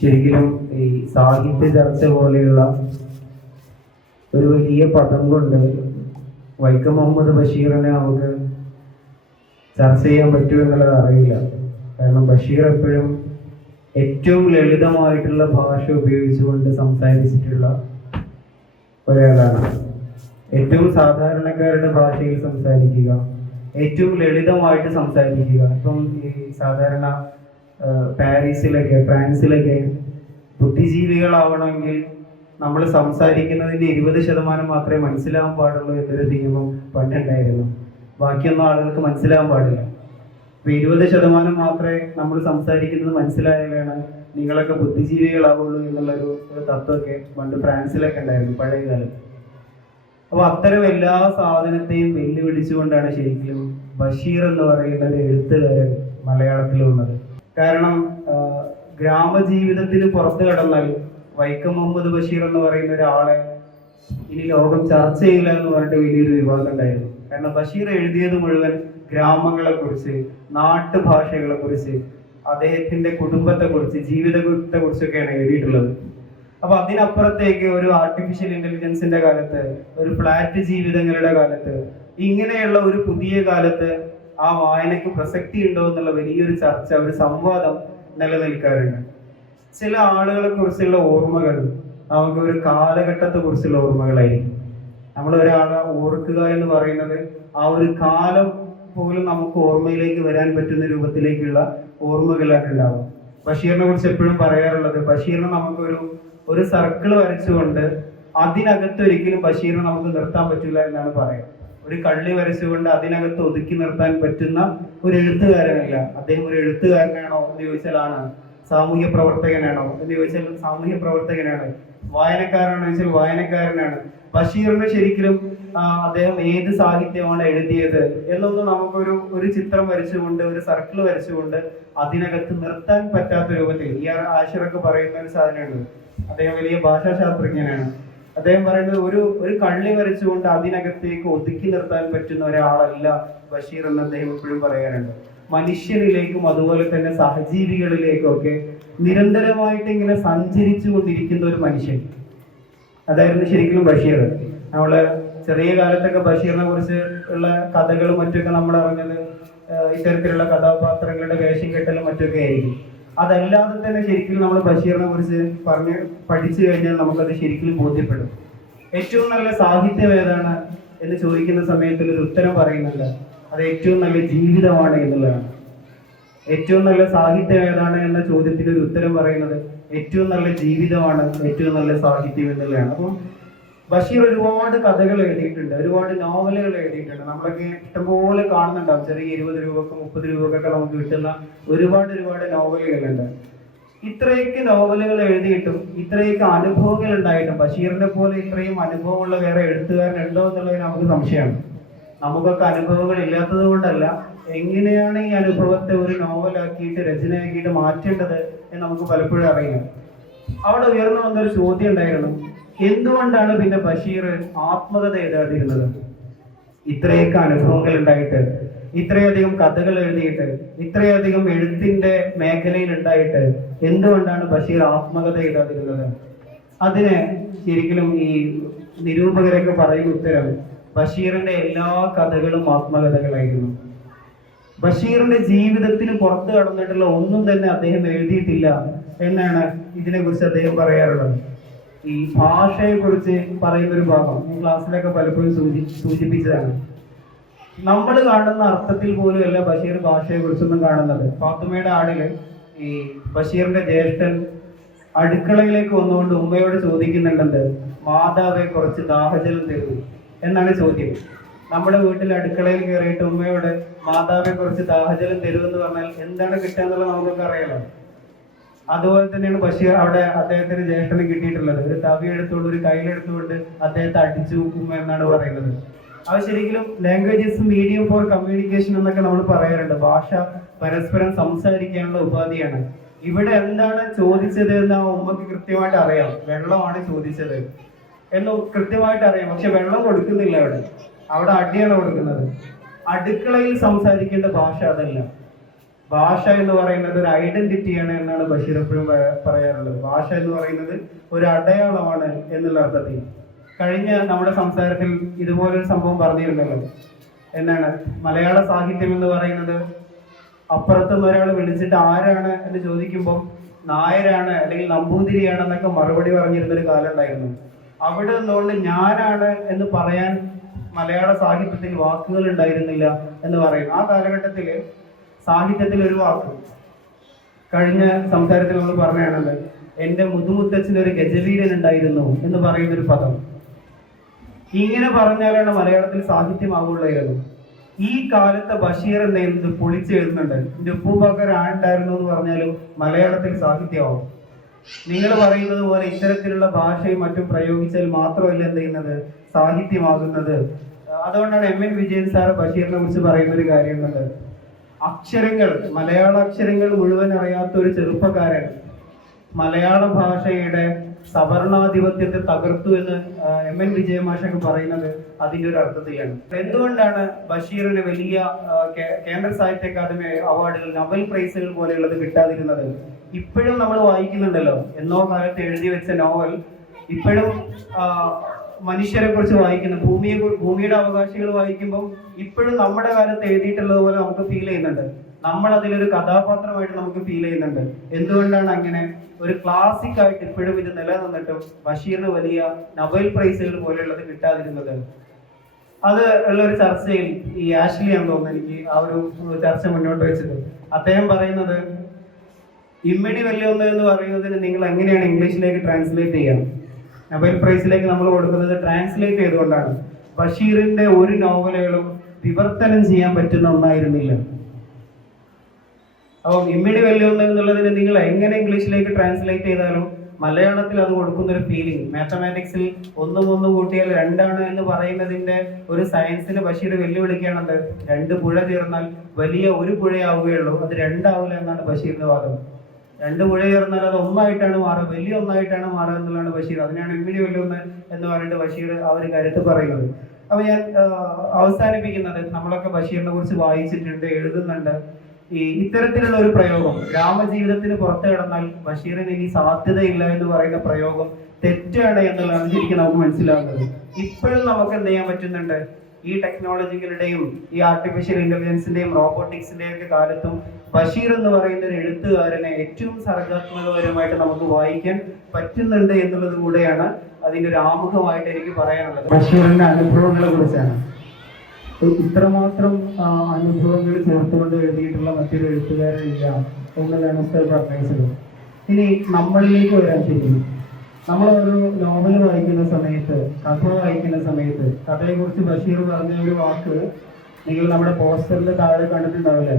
ശരിക്കും ഈ സാഹിത്യ ചർച്ച പോലെയുള്ള ഒരു വലിയ പദം കൊണ്ട് വൈക്കം മുഹമ്മദ് ബഷീറിനെ നമുക്ക് ചർച്ച ചെയ്യാൻ പറ്റുമോ എന്നുള്ളത് അറിയില്ല. കാരണം ബഷീർ എപ്പോഴും ഏറ്റവും ലളിതമായിട്ടുള്ള ഭാഷ ഉപയോഗിച്ചുകൊണ്ട് സംസാരിച്ചിട്ടുള്ള ഒരാളാണ്. ഏറ്റവും സാധാരണക്കാരുടെ ഭാഷയിൽ സംസാരിക്കുക ഏറ്റവും ലളിതമായിട്ട് സംസാരിക്കുക. ഇപ്പം ഈ സാധാരണ പാരീസിലൊക്കെ ഫ്രാൻസിലൊക്കെ ബുദ്ധിജീവികളാവണമെങ്കിൽ നമ്മൾ സംസാരിക്കുന്നതിന്റെ ഇരുപത് ശതമാനം മാത്രമേ മനസ്സിലാവാൻ പാടുള്ളൂ എന്നൊരു നിയമം പണ്ടുണ്ടായിരുന്നു. ബാക്കിയൊന്നും ആളുകൾക്ക് മനസ്സിലാവാൻ പാടില്ല. അപ്പം ഇരുപത് ശതമാനം മാത്രമേ നമ്മൾ സംസാരിക്കുന്നത് മനസ്സിലായാലാണ് നിങ്ങളൊക്കെ ബുദ്ധിജീവികളാവുള്ളൂ എന്നുള്ളൊരു തത്വമൊക്കെ പണ്ട് ഫ്രാൻസിലൊക്കെ ഉണ്ടായിരുന്നു പഴയ കാലത്ത് അപ്പൊ അത്തരം എല്ലാ സാധനത്തെയും വെല്ലുവിളിച്ചുകൊണ്ടാണ് ശരിക്കും ബഷീർ എന്ന് പറയുന്ന ഒരു എഴുത്തുകാരൻ മലയാളത്തിലുള്ളത്. കാരണം ഗ്രാമജീവിതത്തിന് പുറത്തു കടന്നാൽ വൈക്കം മുഹമ്മദ് ബഷീർ എന്ന് പറയുന്ന ഒരാളെ ഇനി ലോകം ചർച്ച ചെയ്യില്ല എന്ന് പറഞ്ഞിട്ട് വലിയൊരു വിവാദം ഉണ്ടായിരുന്നു. കാരണം ബഷീർ എഴുതിയത് മുഴുവൻ ഗ്രാമങ്ങളെ കുറിച്ച് നാട്ടുഭാഷകളെ കുറിച്ച് അദ്ദേഹത്തിന്റെ കുടുംബത്തെ കുറിച്ച് ജീവിതത്തെ കുറിച്ചൊക്കെയാണ് എഴുതിയിട്ടുള്ളത്. അപ്പൊ അതിനപ്പുറത്തേക്ക് ഒരു ആർട്ടിഫിഷ്യൽ ഇന്റലിജൻസിന്റെ കാലത്ത് ഒരു ഫ്ലാറ്റ് ജീവിതങ്ങളുടെ കാലത്ത് ഇങ്ങനെയുള്ള ഒരു പുതിയ കാലത്ത് ആ വായനയ്ക്ക് പ്രസക്തി ഉണ്ടോ എന്നുള്ള വലിയൊരു ചർച്ച ഒരു സംവാദം നിലനിൽക്കാറുണ്ട്. ചില ആളുകളെ കുറിച്ചുള്ള ഓർമ്മകൾ നമുക്ക് ഒരു കാലഘട്ടത്തെ കുറിച്ചുള്ള ഓർമ്മകളായിരിക്കും. നമ്മൾ ഒരാളെ ഓർക്കുക എന്ന് പറയുന്നത് ആ ഒരു കാലം പോലും നമുക്ക് ഓർമ്മയിലേക്ക് വരാൻ പറ്റുന്ന രൂപത്തിലേക്കുള്ള ഓർമ്മകളൊക്കെ ഉണ്ടാവും. ബഷീറിനെ കുറിച്ച് എപ്പോഴും പറയാറുള്ളത് ബഷീറിനെ നമുക്കൊരു ഒരു സർക്കിൾ വരച്ചുകൊണ്ട് അതിനകത്ത് ഒരിക്കലും ബഷീറിനെ നമുക്ക് നിർത്താൻ പറ്റില്ല എന്നാണ് പറയുക. ഒരു കള്ളി വരച്ചുകൊണ്ട് അതിനകത്ത് ഒതുക്കി നിർത്താൻ പറ്റുന്ന ഒരു എഴുത്തുകാരനല്ല. അദ്ദേഹം ഒരു എഴുത്തുകാരനാണോ എന്ന് ചോദിച്ചാൽ ആണ് സാമൂഹ്യ പ്രവർത്തകനാണോ എന്ന് ചോദിച്ചാൽ സാമൂഹ്യ പ്രവർത്തകനാണ്. വായനക്കാരനാണോ എന്ന് ചോദിച്ചാൽ വായനക്കാരനാണ്. ബഷീറിന് ശരിക്കും അദ്ദേഹം ഏത് സാഹിത്യമാണ് എഴുതിയത് എന്നൊന്നും നമുക്കൊരു ഒരു ചിത്രം വരച്ചുകൊണ്ട് ഒരു സർക്കിൾ വരച്ചുകൊണ്ട് അതിനകത്ത് നിർത്താൻ പറ്റാത്ത രൂപത്തിൽ ഈ ആർ ആഷിറൊക്കെ പറയുന്ന ഒരു സാധനമുണ്ട് അദ്ദേഹം വലിയ ഭാഷാശാസ്ത്രജ്ഞനാണ്. അദ്ദേഹം പറയുന്നത് ഒരു ഒരു കള്ളി വരച്ചുകൊണ്ട് അതിനകത്തേക്ക് ഒതുക്കി നിർത്താൻ പറ്റുന്ന ഒരാളല്ല ബഷീർ എന്ന് അദ്ദേഹം എപ്പോഴും പറയാറുണ്ട്. മനുഷ്യരിലേക്കും അതുപോലെ തന്നെ സഹജീവികളിലേക്കൊക്കെ നിരന്തരമായിട്ട് ഇങ്ങനെ സഞ്ചരിച്ചു കൊണ്ടിരിക്കുന്ന ഒരു മനുഷ്യൻ. അതായിരുന്നു ശരിക്കും ബഷീർ. നമ്മൾ ചെറിയ കാലത്തൊക്കെ ബഷീറിനെ കുറിച്ച് ഉള്ള കഥകളും മറ്റൊക്കെ നമ്മൾ അറിഞ്ഞത് ഇത്തരത്തിലുള്ള കഥാപാത്രങ്ങളുടെ വേഷം കെട്ടലും മറ്റൊക്കെ ആയിരിക്കും. അതല്ലാതെ തന്നെ ശരിക്കും നമ്മൾ ബഷീറിനെ കുറിച്ച് പറഞ്ഞ് പഠിച്ചു കഴിഞ്ഞാൽ നമുക്കത് ശരിക്കും ബോധ്യപ്പെടും. ഏറ്റവും നല്ല സാഹിത്യം ഏതാണ് എന്ന് ചോദിക്കുന്ന സമയത്ത് ഒരു ഉത്തരം പറയുന്നുണ്ട്. അത് ഏറ്റവും നല്ല ജീവിതമാണ് എന്നുള്ളതാണ്. ഏറ്റവും നല്ല സാഹിത്യം ഏതാണ് എന്ന ചോദ്യത്തിന് ഒരു ഉത്തരം പറയുന്നത് ഏറ്റവും നല്ല ജീവിതമാണ് ഏറ്റവും നല്ല സാഹിത്യം എന്നുള്ളതാണ്. അപ്പം ബഷീർ ഒരുപാട് കഥകൾ എഴുതിയിട്ടുണ്ട് ഒരുപാട് നോവലുകൾ എഴുതിയിട്ടുണ്ട്. നമ്മളൊക്കെ ഇഷ്ടംപോലെ കാണുന്നുണ്ടാവും. ചെറിയ ഇരുപത് രൂപക്ക് മുപ്പത് രൂപക്കൊക്കെ നമുക്ക് കിട്ടുന്ന ഒരുപാട് ഒരുപാട് നോവലുകളുണ്ട്. ഇത്രയൊക്കെ നോവലുകൾ എഴുതിയിട്ടും ഇത്രയൊക്കെ അനുഭവങ്ങൾ ഉണ്ടായിട്ടും ബഷീറിനെ പോലെ ഇത്രയും അനുഭവമുള്ള വേറെ എഴുത്തുകാരൻ ഉണ്ടോ എന്നുള്ളതിന് നമുക്ക് സംശയമാണ്. നമുക്കൊക്കെ അനുഭവങ്ങൾ ഇല്ലാത്തത് കൊണ്ടല്ല എങ്ങനെയാണ് ഈ അനുഭവത്തെ ഒരു നോവലാക്കിയിട്ട് രചനയാക്കിയിട്ട് മാറ്റേണ്ടത് എന്ന് നമുക്ക് പലപ്പോഴും അറിയാം അവിടെ ഉയർന്നു വന്നൊരു ചോദ്യം ഉണ്ടായിരുന്നു. എന്തുകൊണ്ടാണ് പിന്നെ ബഷീർ ആത്മകഥ എഴുതാതിരുന്നത്? ഇത്രയൊക്കെ അനുഭവങ്ങൾ ഉണ്ടായിട്ട് ഇത്രയധികം കഥകൾ എഴുതിയിട്ട് ഇത്രയധികം എഴുത്തിന്റെ മേഖലയിൽ ഉണ്ടായിട്ട് എന്തുകൊണ്ടാണ് ബഷീർ ആത്മകഥ എഴുതാതിരുന്നത്? അതിന് ശരിക്കും ഈ നിരൂപകരൊക്കെ പറയുന്ന ഉത്തരം ബഷീറിന്റെ എല്ലാ കഥകളും ആത്മകഥകളായിരുന്നു. ബഷീറിന്റെ ജീവിതത്തിന് പുറത്തു കടന്നിട്ടുള്ള ഒന്നും തന്നെ അദ്ദേഹം എഴുതിയിട്ടില്ല എന്നാണ് ഇതിനെക്കുറിച്ച് അദ്ദേഹം പറയാറുള്ളത്. ഈ ഭാഷയെ കുറിച്ച് പറയുന്ന ഒരു ഭാഗം ഈ ക്ലാസ്സിലൊക്കെ പലപ്പോഴും സൂചി സൂചിപ്പിച്ചതാണ്. നമ്മൾ കാണുന്ന അർത്ഥത്തിൽ പോലും അല്ല ബഷീർ ഭാഷയെ കുറിച്ചൊന്നും കാണുന്നത്. ഫാത്തുമയുടെ ആടിൽ ഈ ബഷീറിന്റെ ജ്യേഷ്ഠൻ അടുക്കളയിലേക്ക് വന്നുകൊണ്ട് ഉമ്മയോട് ചോദിക്കുന്നുണ്ടെന്ന് മാതാവെ കുറച്ച് ദാഹജലം തരുന്നു എന്നാണ് ചോദ്യം. നമ്മുടെ വീട്ടിൽ അടുക്കളയിൽ കയറിയിട്ട് ഉമ്മയോട് മാതാവെ കുറച്ച് ദാഹജലം തരുമെന്ന് പറഞ്ഞാൽ എന്താണ് കിട്ടുക എന്നുള്ളത് നമുക്കൊക്കെ അറിയാലോ. അതുപോലെ തന്നെയാണ് ബഷീർ അവിടെ അദ്ദേഹത്തിന് ജ്യേഷ്ഠന് കിട്ടിയിട്ടുള്ളത്. ഒരു തവി എടുത്തുകൊണ്ട് ഒരു കയ്യിലെടുത്തുകൊണ്ട് അദ്ദേഹത്തെ അടിച്ചു ഉമ്മ എന്നാണ് പറയുന്നത്. അത് ശരിക്കും ലാംഗ്വേജസ് മീഡിയം ഫോർ കമ്മ്യൂണിക്കേഷൻ എന്നൊക്കെ നമ്മൾ പറയാറുണ്ട്. ഭാഷ പരസ്പരം സംസാരിക്കാനുള്ള ഉപാധിയാണ്. ഇവിടെ എന്താണ് ചോദിച്ചത് എന്ന് ആ ഉമ്മക്ക് കൃത്യമായിട്ട് അറിയാം. വെള്ളമാണ് ചോദിച്ചത്. എന്ന് കൃത്യമായിട്ട് അറിയാം. പക്ഷെ വെള്ളം കൊടുക്കുന്നില്ല അവിടെ. അവിടെ അടിയാണ് കൊടുക്കുന്നത്. അടുക്കളയിൽ സംസാരിക്കേണ്ട ഭാഷ അതല്ല. ഭാഷ എന്ന് പറയുന്നത് ഒരു ഐഡന്റിറ്റിയാണ് എന്നാണ് ബഷീർ എപ്പോഴും പറയാറുള്ളത്. ഭാഷ എന്ന് പറയുന്നത് ഒരു അടയാളമാണ് എന്നുള്ള അർത്ഥത്തിൽ. കഴിഞ്ഞ നമ്മുടെ സംസാരത്തിൽ ഇതുപോലൊരു സംഭവം പറഞ്ഞിരുന്നല്ലോ. എന്താണ്? മലയാള സാഹിത്യം എന്ന് പറയുന്നത് അപ്പുറത്തുനിന്ന് ഒരാൾ വിളിച്ചിട്ട് ആരാണ് എന്ന് ചോദിക്കുമ്പോൾ നായരാണ് അല്ലെങ്കിൽ നമ്പൂതിരിയാണെന്നൊക്കെ മറുപടി പറഞ്ഞിരുന്നൊരു കാലം ഉണ്ടായിരുന്നു. അവിടെ നിന്നുകൊണ്ട് ഞാനാണ് എന്ന് പറയാൻ മലയാള സാഹിത്യത്തിൽ വാക്കുകൾ ഉണ്ടായിരുന്നില്ല എന്ന് പറയും. ആ കാലഘട്ടത്തിൽ സാഹിത്യത്തിൽ ഒരു വാക്ക്. കഴിഞ്ഞ സംസാരത്തിൽ നമ്മൾ പറഞ്ഞാണല്ലോ എന്റെ മുതുമുത്തച്ഛന്റെ ഒരു ഗജവീരൻ ഉണ്ടായിരുന്നു എന്ന് പറയുന്ന ഒരു പദം. ഇങ്ങനെ പറഞ്ഞാലാണ് മലയാളത്തിൽ സാഹിത്യമാകുള്ളായിരുന്നു ഈ കാലത്തെ ബഷീർ എന്ന എന്ത് പൊളിച്ചെഴുതുന്നുണ്ട് എന്റെ ഉപ്പൂബക്കർ ആണ്ടായിരുന്നു എന്ന് പറഞ്ഞാലും മലയാളത്തിൽ സാഹിത്യമാവും. നിങ്ങൾ പറയുന്നത് പോലെ ഇത്തരത്തിലുള്ള ഭാഷയും മറ്റും പ്രയോഗിച്ചാൽ മാത്രമല്ല എന്ത് ചെയ്യുന്നത്? സാഹിത്യമാകുന്നത്. അതുകൊണ്ടാണ് എം എൻ വിജയൻ സാറ് ബഷീറിനെ കുറിച്ച് പറയുന്ന ഒരു കാര്യം എന്നത് അക്ഷരങ്ങൾ മലയാള അക്ഷരങ്ങൾ മുഴുവൻ അറിയാത്ത ഒരു ചെറുപ്പക്കാരൻ മലയാള ഭാഷയുടെ സവർണാധിപത്യത്തെ തകർത്തു എന്ന് എം എൻ വിജയമാഷൊക്കെ പറയുന്നത് അതിന്റെ ഒരു അർത്ഥത്തിലാണ്. എന്തുകൊണ്ടാണ് ബഷീറിന് വലിയ കേന്ദ്ര സാഹിത്യ അക്കാദമി അവാർഡുകൾ നൊബൽ പ്രൈസുകൾ പോലെയുള്ളത് കിട്ടാതിരുന്നത്? ഇപ്പോഴും നമ്മൾ വായിക്കുന്നുണ്ടല്ലോ. എന്നോ കാലത്ത് എഴുതി വെച്ച നോവൽ ഇപ്പോഴും മനുഷ്യരെ കുറിച്ച് വായിക്കുന്നു ഭൂമിയെ ഭൂമിയുടെ അവകാശികൾ വായിക്കുമ്പോൾ ഇപ്പോഴും നമ്മുടെ കാലത്ത് എഴുതിയിട്ടുള്ളത് പോലെ നമുക്ക് ഫീൽ ചെയ്യുന്നുണ്ട്. നമ്മൾ അതിലൊരു കഥാപാത്രമായിട്ട് നമുക്ക് ഫീൽ ചെയ്യുന്നുണ്ട്. എന്തുകൊണ്ടാണ് അങ്ങനെ? ഒരു ക്ലാസിക് ആയിട്ട് ഇപ്പോഴും ഇത് നിലനിന്നിട്ടും ബഷീറിന് വലിയ നൊബേൽ പ്രൈസുകൾ പോലെയുള്ളത് കിട്ടാതിരുന്നത്. അത് ഉള്ള ഒരു ചർച്ചയിൽ ഈ ആഷ്ലി എന്ന് തോന്നുന്നു എനിക്ക് ആ ഒരു ചർച്ച മുന്നോട്ട് വെച്ചത്. അദ്ദേഹം പറയുന്നത് ഇമ്മണി വല്യൊന്ന് എന്ന് പറയുന്നതിന് നിങ്ങൾ എങ്ങനെയാണ് ഇംഗ്ലീഷിലേക്ക് ട്രാൻസ്ലേറ്റ് ചെയ്യാം നൊബേൽ പ്രൈസിലേക്ക് നമ്മൾ കൊടുക്കുന്നത് ട്രാൻസ്ലേറ്റ് ചെയ്തുകൊണ്ടാണ്. ബഷീറിന്റെ ഒരു നോവലുകളും വിവർത്തനം ചെയ്യാൻ പറ്റുന്ന ഒന്നായിരുന്നില്ല. അപ്പം ഇമ്മിണി വല്യൊന്ന് എന്നുള്ളതിന് നിങ്ങൾ എങ്ങനെ ഇംഗ്ലീഷിലേക്ക് ട്രാൻസ്ലേറ്റ് ചെയ്താലും മലയാളത്തിൽ അത് കൊടുക്കുന്ന ഒരു ഫീലിംഗ് മാത്തമാറ്റിക്സിൽ ഒന്നും ഒന്നും കൂട്ടിയാൽ രണ്ടാണ് എന്ന് പറയുന്നതിന്റെ ഒരു സയൻസിന് ബഷീർ വെല്ലുവിളിക്കുകയാണത്. രണ്ട് പുഴ തീർന്നാൽ വലിയ ഒരു പുഴയാവുകയുള്ളൂ. അത് രണ്ടാവില്ല എന്നാണ് ബഷീറിന്റെ വാദം. രണ്ട് പുഴ ചേർന്നാൽ അത് ഒന്നായിട്ടാണ് മാറുക. വലിയ ഒന്നായിട്ടാണ് മാറുക എന്നുള്ളതാണ് ബഷീർ. അതിനാണ് ഇമ്മിണി വല്യൊന്ന് എന്ന് പറഞ്ഞിട്ട് ബഷീർ ആ ഒരു കാര്യത്തിൽ പറയുന്നത്. അപ്പൊ ഞാൻ അവസാനിപ്പിക്കുന്നത് നമ്മളൊക്കെ ബഷീറിനെ കുറിച്ച് വായിച്ചിട്ടുണ്ട് എഴുതുന്നുണ്ട്. ഈ ഇത്തരത്തിലുള്ള ഒരു പ്രയോഗം ഗ്രാമജീവിതത്തിന് പുറത്തു കിടന്നാൽ ബഷീറിന് ഇനി സാധ്യതയില്ല എന്ന് പറയുന്ന പ്രയോഗം തെറ്റാണ് എന്നുള്ളതാണ് ശരിക്കും നമുക്ക് മനസ്സിലാവുന്നത്. ഇപ്പോഴും നമുക്ക് എന്ത് ചെയ്യാൻ പറ്റുന്നുണ്ട്? ഈ ടെക്നോളജികളുടെയും ഈ ആർട്ടിഫിഷ്യൽ ഇന്റലിജൻസിന്റെയും റോബോട്ടിക്സിന്റെയും ഒക്കെ കാലത്തും ബഷീർ എന്ന് പറയുന്ന ഒരു എഴുത്തുകാരനെ ഏറ്റവും സർഗാത്മകപരമായിട്ട് നമുക്ക് വായിക്കാൻ പറ്റുന്നുണ്ട് എന്നുള്ളത് കൂടെയാണ് അതിന്റെ ഒരു ആമുഖമായിട്ട് എനിക്ക് പറയാനുള്ളത്. ബഷീറിന്റെ അനുഭവങ്ങളെ കുറിച്ചാണ്. ഇത്രമാത്രം അനുഭവങ്ങൾ ചേർത്തുകൊണ്ട് എഴുതിയിട്ടുള്ള മറ്റൊരു എഴുത്തുകാരനില്ല എന്നതാണ് ഉസ്താദ് പറഞ്ഞത്. ഇനി നമ്മളിലേക്ക് വരാൻ ശരി നമ്മൾ ഒരു നോവൽ വായിക്കുന്ന സമയത്ത് കഥ വായിക്കുന്ന സമയത്ത് കഥയെ കുറിച്ച് ബഷീർ പറഞ്ഞ ഒരു വാക്ക് നിങ്ങൾ നമ്മുടെ പോസ്റ്ററിന്റെ താഴെ കണ്ടിട്ടുണ്ടാവില്ലേ?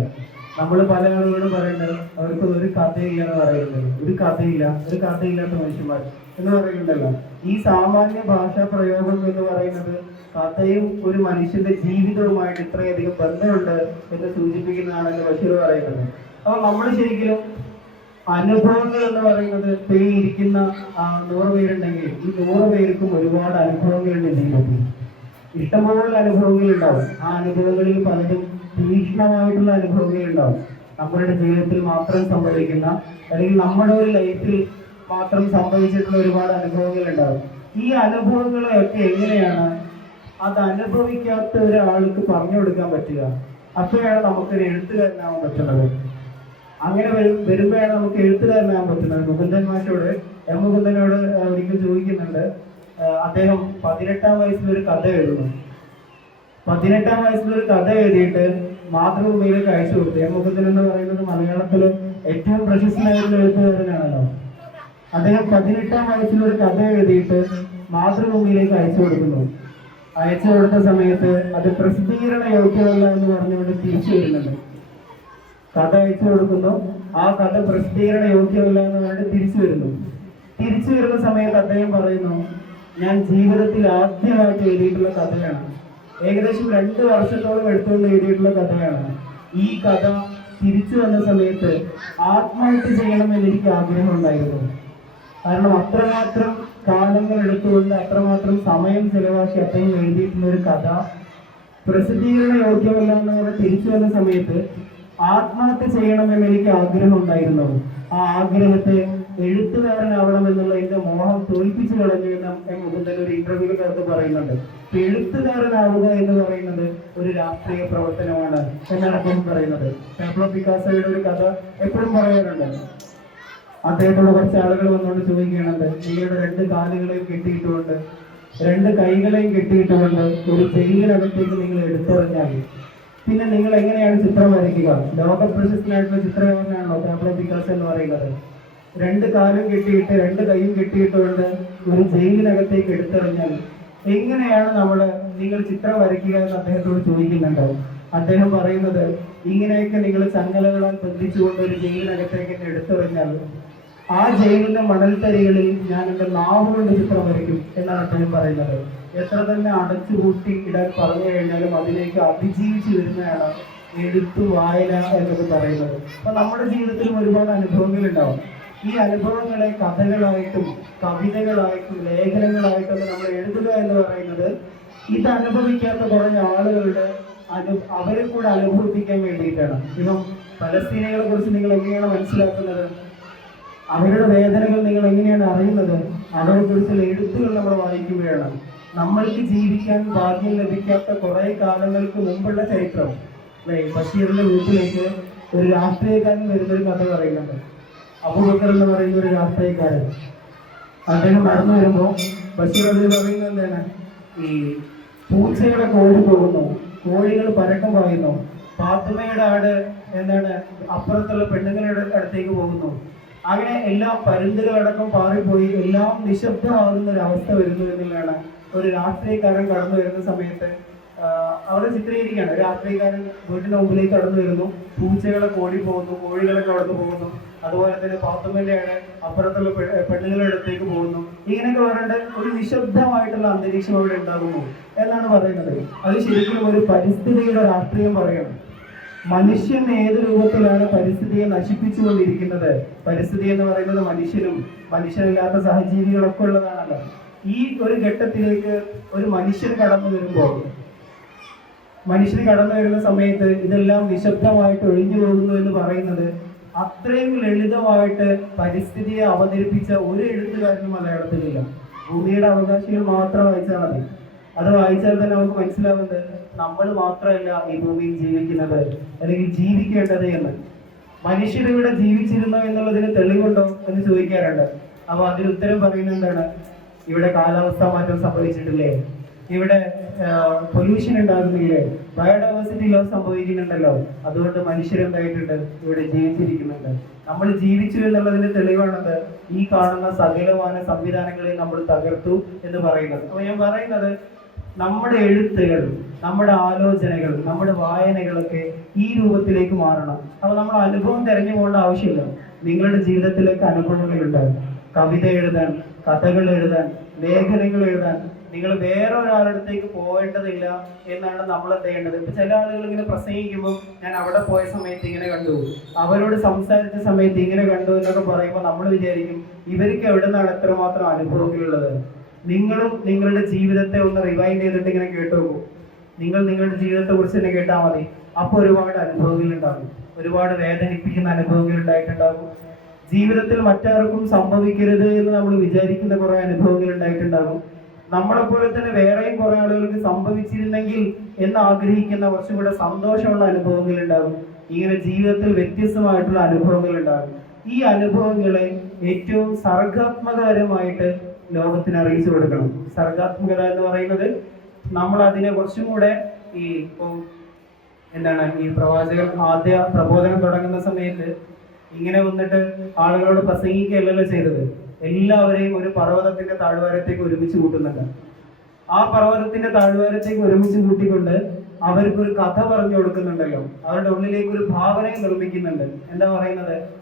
നമ്മൾ പല ആളുകളോടും പറയുന്നത് അവർക്ക് ഒരു കഥയില്ല എന്ന് പറയുന്നത്. ഒരു കഥയില്ല ഒരു കഥയില്ലാത്ത മനുഷ്യന്മാർ എന്ന് പറയുന്നുണ്ടല്ലോ. ഈ സാമാന്യ ഭാഷാ പ്രയോഗം എന്ന് പറയുന്നത് കഥയും ഒരു മനുഷ്യന്റെ ജീവിതവുമായിട്ട് ഇത്രയധികം ബന്ധമുണ്ട് എന്ന് സൂചിപ്പിക്കുന്നതാണല്ലോ ബഷീർ പറയുന്നത്. അപ്പൊ നമ്മൾ ശരിക്കും അനുഭവങ്ങൾ എന്ന് പറയുന്നത് പേ ഇരിക്കുന്ന നൂറ് പേരുണ്ടെങ്കിൽ ഈ നൂറ് പേർക്കും ഒരുപാട് അനുഭവങ്ങളുണ്ട് ജീവിതത്തിൽ. ഇഷ്ടംപോലെ അനുഭവങ്ങൾ ഉണ്ടാവും. ആ അനുഭവങ്ങളിൽ പലതും തീക്ഷ്ണമായിട്ടുള്ള അനുഭവങ്ങൾ ഉണ്ടാവും. നമ്മളുടെ ജീവിതത്തിൽ മാത്രം സംഭവിക്കുന്ന അല്ലെങ്കിൽ നമ്മുടെ ഒരു ലൈഫിൽ മാത്രം സംഭവിച്ചിട്ടുള്ള ഒരുപാട് അനുഭവങ്ങൾ ഉണ്ടാവും. ഈ അനുഭവങ്ങളെയൊക്കെ എങ്ങനെയാണ്? അത് അനുഭവിക്കാത്ത ഒരാൾക്ക് പറഞ്ഞു കൊടുക്കാൻ പറ്റുക. അപ്പോഴാണ് നമുക്കൊരു എഴുത്തുകാരനാവാൻ പറ്റുന്നത്. അങ്ങനെ വരും വരുമ്പോഴാണ് നമുക്ക് എഴുത്തുകാരനാകാൻ പറ്റുന്നത്. മുകുന്ദൻ മാഷോട് എം മുകുന്ദനോട് ഒരിക്കൽ ചോദിക്കുന്നുണ്ട്. അദ്ദേഹം പതിനെട്ടാം വയസ്സിൽ ഒരു കഥ എഴുതുന്നു. പതിനെട്ടാം വയസ്സിൽ ഒരു കഥ എഴുതിയിട്ട് മാതൃഭൂമിയിലേക്ക് അയച്ചു കൊടുത്തു. എം മുകുന്ദൻ എന്ന് പറയുന്നത് മലയാളത്തിലെ ഏറ്റവും പ്രശസ്തനായിട്ടുള്ള എഴുത്തുകാരനാണല്ലോ. അദ്ദേഹം പതിനെട്ടാം വയസ്സിൽ ഒരു കഥ എഴുതിയിട്ട് മാതൃഭൂമിയിലേക്ക് അയച്ചു കൊടുക്കുന്നു. അയച്ചു കൊടുത്ത സമയത്ത് അത് പ്രസിദ്ധീകരണ യോഗ്യമല്ല എന്ന് പറഞ്ഞുകൊണ്ട് തിരിച്ചു വരുന്നുണ്ട്. കഥ അയച്ചു കൊടുക്കുന്നു. ആ കഥ പ്രസിദ്ധീകരണ യോഗ്യമല്ല എന്ന് പറഞ്ഞിട്ട് തിരിച്ചു വരുന്നു. തിരിച്ചു വരുന്ന സമയത്ത് അദ്ദേഹം പറയുന്നു ഞാൻ ജീവിതത്തിൽ ആദ്യമായിട്ട് എഴുതിയിട്ടുള്ള കഥയാണ്. ഏകദേശം രണ്ട് വർഷത്തോളം എടുത്തുകൊണ്ട് എഴുതിയിട്ടുള്ള കഥയാണ്. ഈ കഥ തിരിച്ചു വന്ന സമയത്ത് ആത്മഹത്യ ചെയ്യണമെന്ന് എനിക്ക് ആഗ്രഹം ഉണ്ടായിരുന്നു കാരണം അത്രമാത്രം കാലങ്ങൾ എടുത്തുകൊണ്ട് അത്രമാത്രം സമയം ചെലവാക്കി അദ്ദേഹം എഴുതിയിട്ടുള്ള ഒരു കഥ പ്രസിദ്ധീകരണ യോഗ്യമല്ല എന്ന് തിരിച്ചു വന്ന സമയത്ത് ആത്മഹത്യ ചെയ്യണമെന്ന് എനിക്ക് ആഗ്രഹം ഉണ്ടായിരുന്നു ആ ആഗ്രഹത്തെ എഴുത്തുകാരനാവണം എന്നുള്ള എന്റെ മോഹം തോൽപ്പിച്ചു കളഞ്ഞു എന്ന് മുകുന്ദൻ ഒരു ഇന്റർവ്യൂവിനകത്ത് പറയുന്നുണ്ട്. ഇപ്പൊ എഴുത്തുകാരനാവുക എന്ന് പറയുന്നത് ഒരു രാഷ്ട്രീയ പ്രവർത്തനമാണ് എന്നാണ് അദ്ദേഹം പറയുന്നത്. പാബ്ലോ പിക്കാസോയുടെ ഒരു കഥ എപ്പോഴും പറയാറുണ്ട്. അദ്ദേഹത്തോട് കുറച്ച് ആളുകൾ വന്നുകൊണ്ട് ചോദിക്കുകയാണത് നിങ്ങളുടെ രണ്ട് കാലുകളെയും കെട്ടിയിട്ടുകൊണ്ട് രണ്ട് കൈകളെയും കെട്ടിയിട്ടുകൊണ്ട് ഒരു ജയിലിനകത്തേക്ക് നിങ്ങൾ എടുത്തെറിഞ്ഞാൽ പിന്നെ നിങ്ങൾ എങ്ങനെയാണ് ചിത്രം വരയ്ക്കുക? ലോക പ്രശസ്തനായിട്ടുള്ള ചിത്രകാരനാണല്ലോ പാബ്ലോ പിക്കാസ് എന്ന് പറയുന്നത്. രണ്ട് കാലും കെട്ടിയിട്ട് രണ്ട് കൈയും കെട്ടിയിട്ടുകൊണ്ട് ഒരു ജയിലിനകത്തേക്ക് എടുത്തെറിഞ്ഞാൽ. എങ്ങനെയാണ് നമ്മൾ നിങ്ങൾ ചിത്രം വരയ്ക്കുക എന്ന് അദ്ദേഹത്തോട് ചോദിക്കുന്നുണ്ട്. അദ്ദേഹം പറയുന്നത് ഇങ്ങനെയൊക്കെ നിങ്ങൾ ചങ്ങലകളാൽ ബന്ധിച്ചുകൊണ്ട് ഒരു ജയിലിനകത്തേക്ക് എടുത്തെറിഞ്ഞാൽ ആ ജയിലിന്റെ മണൽത്തരികളിൽ ഞാൻ എന്റെ നാവുകളുടെ ചിത്രം വരയ്ക്കും എന്നാണ് അദ്ദേഹം പറയുന്നത്. എത്ര തന്നെ അടച്ചുപൂട്ടി ഇടാൻ പറഞ്ഞു കഴിഞ്ഞാലും അതിലേക്ക് അതിജീവിച്ച് വരുന്നതാണ് എഴുത്തു വായന എന്നത് പറയുന്നത്. അപ്പൊ നമ്മുടെ ജീവിതത്തിലും ഒരുപാട് അനുഭവങ്ങൾ ഉണ്ടാവും ഈ അനുഭവങ്ങളെ കഥകളായിട്ടും കവിതകളായിട്ടും ലേഖനങ്ങളായിട്ടും നമ്മൾ എഴുതുക എന്ന് പറയുന്നത് ഇത് അനുഭവിക്കാത്ത കുറഞ്ഞ ആളുകളുടെ അനു അവരെ കൂടെ അനുഭവിപ്പിക്കാൻ വേണ്ടിയിട്ടാണ്. ഇപ്പം പലസ്തീനകളെ കുറിച്ച് നിങ്ങൾ എങ്ങനെയാണ് മനസ്സിലാക്കുന്നത്? അവരുടെ വേദനകൾ നിങ്ങൾ എങ്ങനെയാണ് അറിയുന്നത്? അവരെ കുറിച്ചുള്ള എഴുത്തുകൾ നമ്മൾ വായിക്കുകയാണ്. നമ്മൾക്ക് ജീവിക്കാൻ ഭാഗ്യം ലഭിക്കാത്ത കുറെ കാലങ്ങൾക്ക് മുമ്പുള്ള ചരിത്രം. അല്ലേ? ബഷീറിന്റെ വീട്ടിലേക്ക് ഒരു രാഷ്ട്രീയക്കാരൻ വരുന്നൊരു കഥ പറയുന്നുണ്ട്. അബൂബക്കർ എന്ന് പറയുന്ന ഒരു രാഷ്ട്രീയക്കാരൻ. അദ്ദേഹം നടന്നു വരുമ്പോൾ ബഷീർ അതിൽ പറയുന്നത് എന്താണ്? ഈ പൂച്ചയുടെ കോഴി പോകുന്നു കോഴികൾ പരക്കം പറയുന്നു പാത്തുമയുടെ ആട് എന്താണ്? അപ്പുറത്തുള്ള പെണ്ണുങ്ങളുടെ അടുത്തേക്ക് പോകുന്നു. അങ്ങനെ എല്ലാം പരുന്തുകളടക്കം പാറിപ്പോയി എല്ലാം നിശബ്ദമാകുന്ന ഒരു അവസ്ഥ വരുന്നു എന്നുള്ളതാണ് ഒരു രാഷ്ട്രീയക്കാരൻ കടന്നു വരുന്ന സമയത്ത്. അവിടെ ചിത്രീകരിക്കുകയാണ്. ഒരു രാഷ്ട്രീയക്കാരൻ വീട്ടിന്റെ മുമ്പിലേക്ക് കടന്നു വരുന്നു പൂച്ചകളെ കോടി പോകുന്നു കോഴികളൊക്കെ കടന്നു പോകുന്നു അതുപോലെ തന്നെ പാത്തുമ്മന്റെ അപ്പുറത്തുള്ള പെണ്ണുങ്ങളുടെ അടുത്തേക്ക് പോകുന്നു. ഇങ്ങനെയൊക്കെ പറയേണ്ട ഒരു നിശബ്ദമായിട്ടുള്ള അന്തരീക്ഷം അവിടെ ഉണ്ടാകുന്നു എന്നാണ് പറയുന്നത്. അത് ശരിക്കും ഒരു പരിസ്ഥിതിയുടെ രാഷ്ട്രീയം പറയണം മനുഷ്യൻ ഏത് രൂപത്തിലാണ് പരിസ്ഥിതിയെ നശിപ്പിച്ചുകൊണ്ടിരിക്കുന്നത്? പരിസ്ഥിതി എന്ന് പറയുന്നത് മനുഷ്യനും മനുഷ്യനില്ലാത്ത സഹജീവികളൊക്കെ ഉള്ളതാണല്ലോ. ഈ ഒരു ഘട്ടത്തിലേക്ക് ഒരു മനുഷ്യൻ കടന്നു വരുമ്പോൾ മനുഷ്യൻ കടന്നു വരുന്ന സമയത്ത് ഇതെല്ലാം നിശബ്ദമായിട്ട് ഒഴിഞ്ഞു പോകുന്നു എന്ന് പറയുന്നത് അത്രയും ലളിതമായിട്ട് പരിസ്ഥിതിയെ അവതരിപ്പിച്ച ഒരു എഴുത്തുകാരനും മലയാളത്തിലില്ല. ഭൂമിയുടെ അവകാശികൾ മാത്രം വായിച്ചാൽ മതി. അത് വായിച്ചാൽ തന്നെ നമുക്ക് മനസ്സിലാവുന്നത് നമ്മൾ മാത്രമല്ല ഈ ഭൂമിയിൽ ജീവിക്കുന്നത് അല്ലെങ്കിൽ ജീവിക്കേണ്ടത് എന്ന്. മനുഷ്യരിവിടെ ജീവിച്ചിരുന്നോ എന്നുള്ളതിന് തെളിവുണ്ടോ എന്ന് ചോദിക്കാറുണ്ട്. അപ്പൊ അതിന് ഉത്തരം പറയുന്നത് എന്താണ്? ഇവിടെ കാലാവസ്ഥ മാറ്റം സംഭവിച്ചിട്ടില്ലേ? ഇവിടെ പൊല്യൂഷൻ ഉണ്ടാകുന്നില്ലേ? ബയോഡൈവേഴ്സിറ്റി ലോസ് സംഭവിക്കുന്നുണ്ടല്ലോ. അതുകൊണ്ട് മനുഷ്യരെന്തായിട്ടുണ്ട് ഇവിടെ ജീവിച്ചിരിക്കുന്നുണ്ട്. നമ്മൾ ജീവിച്ചു എന്നുള്ളതിന്റെ തെളിവാണത് ഈ കാണുന്ന സകലമാന സംവിധാനങ്ങളെ നമ്മൾ തകർത്തു എന്ന് പറയുന്നത്. അപ്പൊ ഞാൻ പറയുന്നത് നമ്മുടെ എഴുത്തുകൾ നമ്മുടെ ആലോചനകൾ നമ്മുടെ വായനകളൊക്കെ ഈ രൂപത്തിലേക്ക് മാറണം. അപ്പൊ നമ്മൾ അനുഭവം തിരഞ്ഞു പോകേണ്ട ആവശ്യമില്ല. നിങ്ങളുടെ ജീവിതത്തിലേക്ക് അനുഭവങ്ങൾ ഉണ്ടാകും. കവിത എഴുതാൻ കഥകൾ എഴുതാൻ ലേഖനങ്ങൾ എഴുതാൻ. നിങ്ങൾ വേറെ ഒരാളടുത്തേക്ക് പോകേണ്ടതില്ല എന്നാണ് നമ്മൾ എന്ത് ചെയ്യേണ്ടത്? ഇപ്പൊ ചില ആളുകൾ ഇങ്ങനെ പ്രസംഗിക്കുമ്പോൾ ഞാൻ അവിടെ പോയ സമയത്ത് ഇങ്ങനെ കണ്ടു. അവരോട് സംസാരിച്ച സമയത്ത് ഇങ്ങനെ കണ്ടു എന്നൊക്കെ പറയുമ്പോൾ നമ്മൾ വിചാരിക്കും ഇവർക്ക് എവിടെ നിന്നാണ് എത്രമാത്രം അനുഭവങ്ങളുള്ളത്? നിങ്ങളും നിങ്ങളുടെ ജീവിതത്തെ ഒന്ന് റിവൈൻഡ് ചെയ്തിട്ട് ഇങ്ങനെ കേട്ടു നോക്കൂ. നിങ്ങൾ നിങ്ങളുടെ ജീവിതത്തെ കുറിച്ച് തന്നെ കേട്ടാൽ മതി. അപ്പോൾ ഒരുപാട് അനുഭവങ്ങൾ ഉണ്ടാകും. ഒരുപാട് വേദനിപ്പിക്കുന്ന അനുഭവങ്ങൾ ഉണ്ടായിട്ടുണ്ടാകും. ജീവിതത്തിൽ മറ്റാർക്കും സംഭവിക്കരുത് എന്ന് നമ്മൾ വിചാരിക്കുന്ന കുറെ അനുഭവങ്ങൾ ഉണ്ടായിട്ടുണ്ടാകും. നമ്മളെ പോലെ തന്നെ വേറെയും കുറെ ആളുകൾക്ക് സംഭവിച്ചിരുന്നെങ്കിൽ എന്ന് ആഗ്രഹിക്കുന്ന കുറച്ചും കൂടെ സന്തോഷമുള്ള അനുഭവങ്ങൾ ഉണ്ടാകും. ഇങ്ങനെ ജീവിതത്തിൽ വ്യത്യസ്തമായിട്ടുള്ള അനുഭവങ്ങൾ ഉണ്ടാകും. ഈ അനുഭവങ്ങളെ ഏറ്റവും സർഗാത്മകപരമായിട്ട് ലോകത്തിന് അറിയിച്ചു കൊടുക്കണം. സർഗാത്മകത എന്ന് പറയുന്നത് നമ്മൾ അതിനെ കുറച്ചും കൂടെ ഈ ഇപ്പോൾ എന്താണ് ഈ പ്രവാചകൻ ആദ്യ പ്രബോധനം തുടങ്ങുന്ന സമയത്ത് ഇങ്ങനെ വന്നിട്ട് ആളുകളോട് പ്രസംഗിക്കുകയല്ലല്ലോ ചെയ്തത്. എല്ലാവരെയും ഒരു പർവതത്തിന്റെ താഴ്വാരത്തേക്ക് ഒരുമിച്ച് കൂട്ടുന്നുണ്ട്. ആ പർവതത്തിന്റെ താഴ്വാരത്തേക്ക് ഒരുമിച്ച് കൂട്ടിക്കൊണ്ട് അവർക്ക് ഒരു കഥ പറഞ്ഞു കൊടുക്കുന്നുണ്ടല്ലോ. അവരുടെ ഉള്ളിലേക്ക് ഒരു ഭാവനയെ നിർമ്മിക്കുന്നുണ്ട്. എന്താ പറയുന്നത്?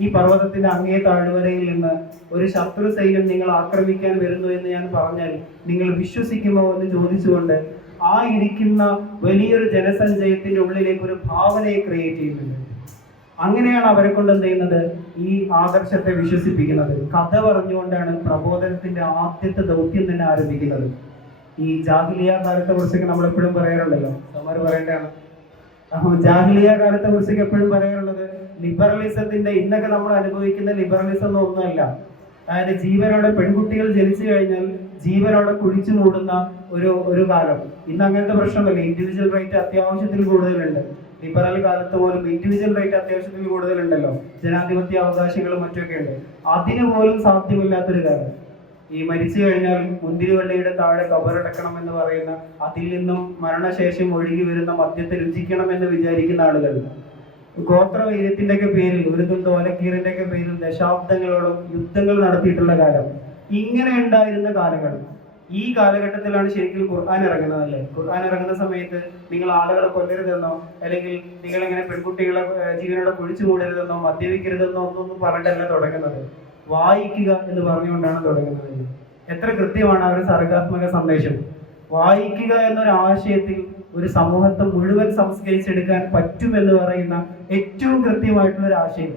ഈ പർവതത്തിന്റെ അങ്ങേ താഴ്വരയിൽ നിന്ന് ഒരു ശത്രു സൈന്യം നിങ്ങൾ ആക്രമിക്കാൻ വരുന്നു എന്ന് ഞാൻ പറഞ്ഞാൽ നിങ്ങൾ വിശ്വസിക്കുമോ എന്ന് ചോദിച്ചുകൊണ്ട് ആ ഇരിക്കുന്ന വലിയൊരു ജനസഞ്ചയത്തിന്റെ ഉള്ളിലേക്ക് ഒരു ഭാവനയെ ക്രിയേറ്റ് ചെയ്യുന്നുണ്ട്. അങ്ങനെയാണ് അവരെ കൊണ്ട് എന്ത് ചെയ്യുന്നത്? ഈ ആദർശത്തെ വിശ്വസിപ്പിക്കുന്നത്. കഥ പറഞ്ഞുകൊണ്ടാണ് പ്രബോധനത്തിന്റെ ആദ്യത്തെ ദൗത്യം തന്നെ ആരംഭിക്കുന്നത്. ഈ ജാഹിലിയ കാലത്തെ കുറിച്ചൊക്കെ നമ്മൾ എപ്പോഴും പറയാറുണ്ടല്ലോ. സമാർ പറയേണ്ടതാണ്. ജാഹ്ലിയ കാലത്തെ കുറിച്ചൊക്കെ എപ്പോഴും പറയാറുള്ളത് ലിബറലിസത്തിന്റെ ഇന്നൊക്കെ നമ്മൾ അനുഭവിക്കുന്ന ലിബറലിസം ഒന്നും ഒന്നുമല്ല അതായത് ജീവനോടെ പെൺകുട്ടികൾ ജനിച്ചു കഴിഞ്ഞാൽ ജീവനോടെ കുഴിച്ചു മൂടുന്ന ഒരു ഒരു കാലം. ഇന്ന് അങ്ങനത്തെ പ്രശ്നമല്ല. ഇൻഡിവിജ്വൽ റൈറ്റ് അത്യാവശ്യത്തിൽ കൂടുതലുണ്ട്. ലിബറൽ കാലത്ത് പോലും ഇൻഡിവിജ്വൽ റൈറ്റ് അത്യാവശ്യത്തിൽ കൂടുതലുണ്ടല്ലോ. ജനാധിപത്യ അവകാശങ്ങളും മറ്റൊക്കെ ഉണ്ട് അതിന് പോലും സാധ്യമില്ലാത്തൊരു കാലം. ഈ മരിച്ചു കഴിഞ്ഞാൽ മുന്തിരിവള്ളിയുടെ താഴെ കബറടക്കണം എന്ന് പറയുന്ന അതിൽ നിന്നും മരണശേഷം ഒഴുകി വരുന്ന മദ്യത്തെ രുചിക്കണം എന്ന് വിചാരിക്കുന്ന ആളുകൾ. ഗോത്രവൈര്യത്തിന്റെ ഒക്കെ പേരിൽ ഉരുതും തോലക്കീറിന്റെ ഒക്കെ പേരിൽ ദശാബ്ദങ്ങളോളം യുദ്ധങ്ങൾ നടത്തിയിട്ടുള്ള കാലം. ഇങ്ങനെ ഉണ്ടായിരുന്ന കാലഘട്ടം. ഈ കാലഘട്ടത്തിലാണ് ശരിക്കും ഖുർആൻ ഇറങ്ങുന്നത് അല്ലേ? ഖുർആൻ ഇറങ്ങുന്ന സമയത്ത് നിങ്ങൾ ആളുകളെ കൊല്ലരുതെന്നോ അല്ലെങ്കിൽ നിങ്ങൾ ഇങ്ങനെ പെൺകുട്ടികളെ ജീവനോടെ കുഴിച്ചു മൂടരുതെന്നോ മദ്യപിക്കരുതെന്നോ ഒന്നൊന്നും പറഞ്ഞിട്ടല്ല തുടങ്ങുന്നത്. വായിക്കുക എന്ന് പറഞ്ഞുകൊണ്ടാണ് തുടങ്ങുന്നത്. എത്ര കൃത്യമാണ് അവരുടെ ഒരു സർഗാത്മക സന്ദേശം. വായിക്കുക എന്നൊരു ആശയത്തിൽ ഒരു സമൂഹത്തെ മുഴുവൻ സംസ്കരിച്ചെടുക്കാൻ പറ്റുമെന്ന് പറയുന്ന ഏറ്റവും കൃത്യമായിട്ടുള്ള ഒരു ആശയം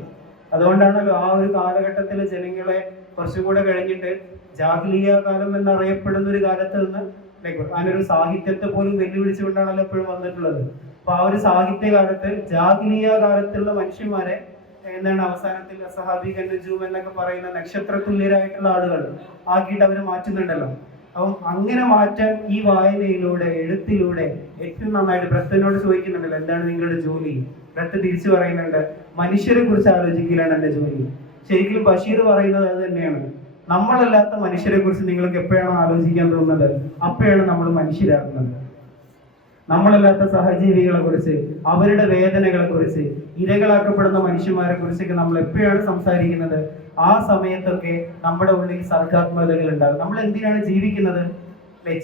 അതുകൊണ്ടാണല്ലോ ആ ഒരു കാലഘട്ടത്തിലെ ജനങ്ങളെ കുറച്ചുകൂടെ കഴിഞ്ഞിട്ട് ജാഹ്ലിയ കാലം എന്നറിയപ്പെടുന്ന ഒരു കാലത്ത് നിന്ന് അങ്ങനൊരു സാഹിത്യത്തെ പോലും വെല്ലുവിളിച്ചുകൊണ്ടാണല്ലോ എപ്പോഴും വന്നിട്ടുള്ളത്. അപ്പൊ ആ ഒരു സാഹിത്യ കാലത്ത് കാലത്തുള്ള മനുഷ്യന്മാരെ എന്താണ് അവസാനത്തിൽ അസഹാബി കന്നുജൂം എന്നൊക്കെ പറയുന്ന നക്ഷത്ര തുല്യരായിട്ടുള്ള ആളുകൾ ആക്കിയിട്ട് അവർ മാറ്റുന്നുണ്ടല്ലോ. അപ്പം അങ്ങനെ മാറ്റാൻ ഈ വായനയിലൂടെ എഴുത്തിലൂടെ ഏറ്റവും നന്നായിട്ട് ബ്രത്തനോട് ചോദിക്കുന്നുണ്ടല്ലോ എന്താണ് നിങ്ങളുടെ ജോലി? ബ്രത്ത് തിരിച്ചു പറയുന്നുണ്ട് മനുഷ്യരെ കുറിച്ച് ആലോചിക്കലാണ് എന്റെ ജോലി. ശരിക്കും ബഷീർ പറയുന്നത് അത് തന്നെയാണ്. നമ്മളല്ലാത്ത മനുഷ്യരെ കുറിച്ച് നിങ്ങൾക്ക് എപ്പോഴാണ് ആലോചിക്കാൻ തോന്നുന്നത് അപ്പോഴാണ് നമ്മൾ മനുഷ്യരാകുന്നത്. നമ്മളല്ലാത്ത സഹജീവികളെ കുറിച്ച് അവരുടെ വേദനകളെ കുറിച്ച് ഇരകളാക്കപ്പെടുന്ന മനുഷ്യന്മാരെ കുറിച്ചൊക്കെ നമ്മൾ എപ്പോഴാണ് സംസാരിക്കുന്നത്? ആ സമയത്തൊക്കെ നമ്മുടെ ഉള്ളിൽ സർഗാത്മകതകൾ ഉണ്ടാകും. നമ്മൾ എന്തിനാണ് ജീവിക്കുന്നത്?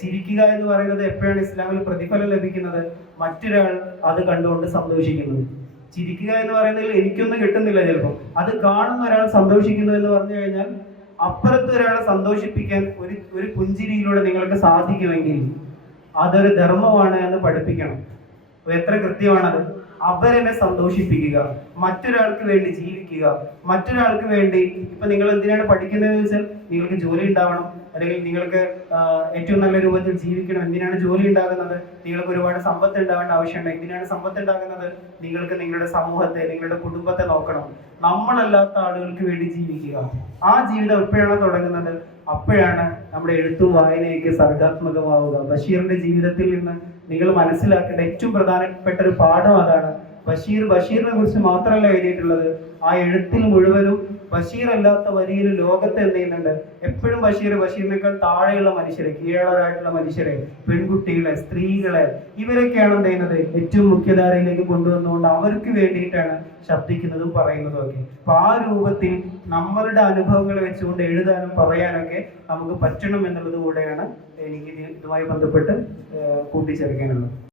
ചിരിക്കുക എന്ന് പറയുന്നത് എപ്പോഴാണ് ഇസ്ലാമിൽ പ്രതിഫലം ലഭിക്കുന്നത്? മറ്റൊരാൾ അത് കണ്ടുകൊണ്ട് സന്തോഷിക്കുന്നത് ചിരിക്കുക എന്ന് പറയുന്നതിൽ എനിക്കൊന്നും കിട്ടുന്നില്ല ചിലപ്പോൾ അത് കാണുന്ന ഒരാൾ സന്തോഷിക്കുന്നു എന്ന് പറഞ്ഞു കഴിഞ്ഞാൽ അപ്പുറത്ത് ഒരാളെ സന്തോഷിപ്പിക്കാൻ ഒരു ഒരു പുഞ്ചിരിയിലൂടെ നിങ്ങൾക്ക് സാധിക്കുമെങ്കിൽ അതൊരു ധർമ്മമാണ് എന്ന് പഠിപ്പിക്കണം. എത്ര കൃത്യമാണത്? അവരെന്നെ സന്തോഷിപ്പിക്കുക. മറ്റൊരാൾക്ക് വേണ്ടി ജീവിക്കുക. മറ്റൊരാൾക്ക് വേണ്ടി ഇപ്പൊ നിങ്ങൾ എന്തിനാണ് പഠിക്കുന്നതെന്ന് വെച്ചാൽ നിങ്ങൾക്ക് ജോലി ഉണ്ടാവണം. അല്ലെങ്കിൽ നിങ്ങൾക്ക് ഏറ്റവും നല്ല രൂപത്തിൽ ജീവിക്കണം. എന്തിനാണ് ജോലി ഉണ്ടാകുന്നത്? നിങ്ങൾക്ക് ഒരുപാട് സമ്പത്ത് ഉണ്ടാവേണ്ട ആവശ്യമുണ്ട്. എന്തിനാണ് സമ്പത്ത് ഉണ്ടാകുന്നത്? നിങ്ങൾക്ക് നിങ്ങളുടെ സമൂഹത്തെ നിങ്ങളുടെ കുടുംബത്തെ നോക്കണം. നമ്മളല്ലാത്ത ആളുകൾക്ക് വേണ്ടി ജീവിക്കുക. ആ ജീവിതം എപ്പോഴാണ് തുടങ്ങുന്നത്? അപ്പോഴാണ് നമ്മുടെ എഴുത്തും വായനയൊക്കെ സർഗാത്മകമാവുക. ബഷീറിന്റെ ജീവിതത്തിൽ നിന്ന് നിങ്ങൾ മനസ്സിലാക്കേണ്ട ഏറ്റവും പ്രധാനപ്പെട്ട ഒരു പാഠം അതാണ് ബഷീർ. ബഷീറിനെ കുറിച്ച് മാത്രമല്ല എഴുതിയിട്ടുള്ളത്. ആ എഴുത്തിൽ മുഴുവനും ബഷീർ അല്ലാത്ത വരിയിൽ ലോകത്തെ എന്ത് ചെയ്യുന്നുണ്ട്? എപ്പോഴും ബഷീർ ബഷീറിനേക്കാൾ താഴെയുള്ള മനുഷ്യരെ കീഴടരായിട്ടുള്ള മനുഷ്യരെ പെൺകുട്ടികളെ സ്ത്രീകളെ ഇവരൊക്കെയാണ് എന്ത് ചെയ്യുന്നത്? ഏറ്റവും മുഖ്യധാരയിലേക്ക് കൊണ്ടുവന്നുകൊണ്ട് അവർക്ക് വേണ്ടിയിട്ടാണ് ശബ്ദിക്കുന്നതും പറയുന്നതും ഒക്കെ. അപ്പൊ ആ രൂപത്തിൽ നമ്മളുടെ അനുഭവങ്ങൾ വെച്ചുകൊണ്ട് എഴുതാനും പറയാനൊക്കെ നമുക്ക് പറ്റണം എന്നുള്ളത് കൂടെയാണ് എനിക്ക് ഇത് ഇതുമായി ബന്ധപ്പെട്ട് കൂട്ടിച്ചേർക്കാനുള്ളത്.